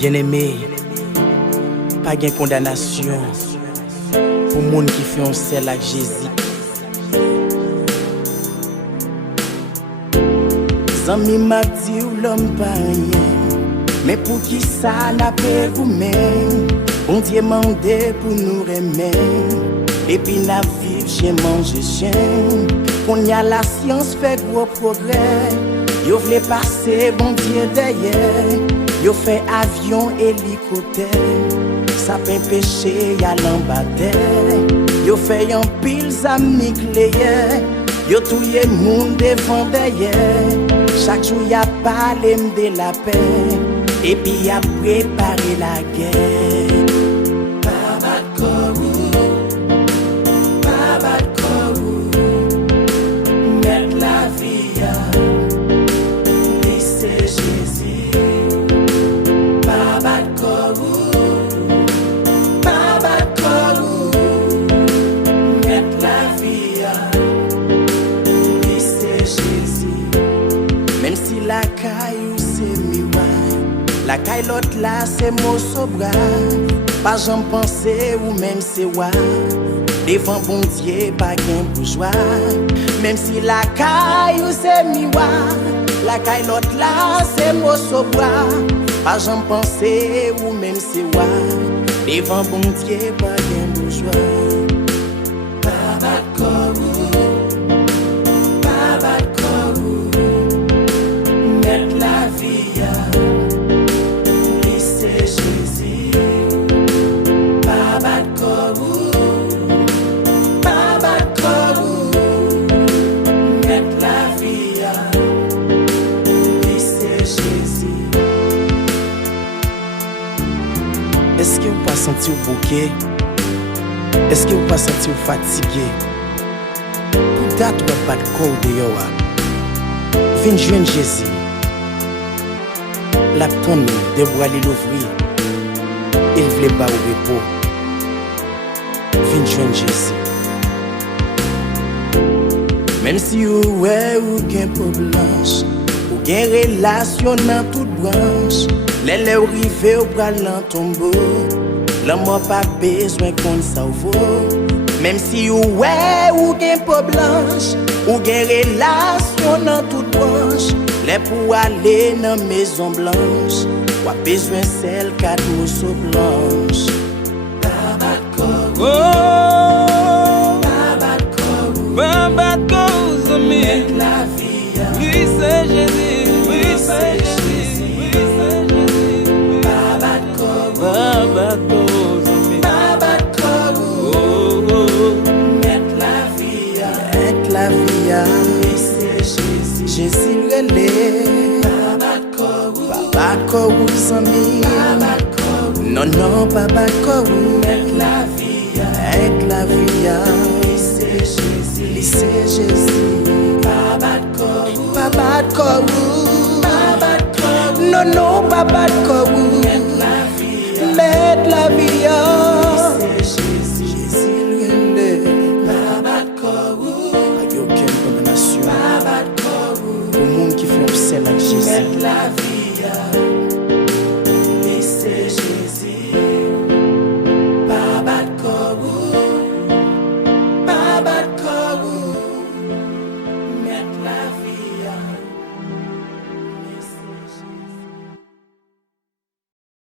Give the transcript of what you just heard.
Bien-aimé, pas de condamnation pour les gens qui font celle avec Jésus. Zami m'a dit ou l'homme pas rien, mais pour qui ça n'a pas vous-même? Bon Dieu m'a demandé pour nous remettre, et puis la vie j'ai mangé chien. Qu'on y a la science fait gros progrès. Yo vle passer bon Dieu derrière. Yo fait avion, hélicoptère. Ça peut pêcher, y'a l'embadère. Yo fait un pile zam nucléaire. Yo touye moun devant derrière. Chaque jour y'a parlé de la paix. Et puis y'a préparé la guerre. Baba Korou, Baba Korou, mettre la vie à lycée Jésus. Baba Korou, Baba Korou, mettre la vie à lycée Jésus. Même si la caillou c'est miroir, la caille l'autre là c'est mot sobra. Pas j'en pensais ou même c'est wa. Devant bon Dieu pas gain bourgeois. Même si la caille ou c'est miroir, la caille l'autre là c'est mot sobra. Pas j'en pensais ou même c'est wa. Devant bon Dieu pas gain bourgeois. Baba Korou, Baba Korou, mettre la vie à lycée Jésus. Baba Korou, Baba Korou, mettre la vie à lycée Jésus. Est-ce que vous pas senti au bouquet? Est-ce que vous pas senti au fatigué? Pour date ou pas de corps de yoa? Vin joindre Jésus. La tonne de bois l'ouvrir. Il voulait pas au repos. Vin joindre Jésus. Même si ou gen peau blanche, ou gen relation dans toute branche, les lèvres rivées au bras dans tombeau, l'amour pas besoin qu'on s'en vaut. Même si ou gen peau blanche, ou gen relation dans toute branche, les pour aller dans maison blanche, ou a besoin celle qui a douce blanche. Baba Korou, Baba Korou, Baba Korou, mettre la vie à oui c'est Jésus, oui c'est Jésus, oui c'est Jésus. Baba Korou, Baba Korou, Baba Korou, oh oh, mettre la vie à oui c'est Jésus, Jésus relais. Baba Korou, Baba Korou zami, Baba Korou, non Baba Korou, mettre la vie à oui c'est Jésus, lycée Jésus. Baba Korou, Baba Korou, Baba Korou, non Baba Korou, mettre la vie à lycée Jésus, Jésus relais. Baba Korou, pas aucune condamnation. Baba Korou, pour monde qui fait obscène avec Jésus. Mettre la vie à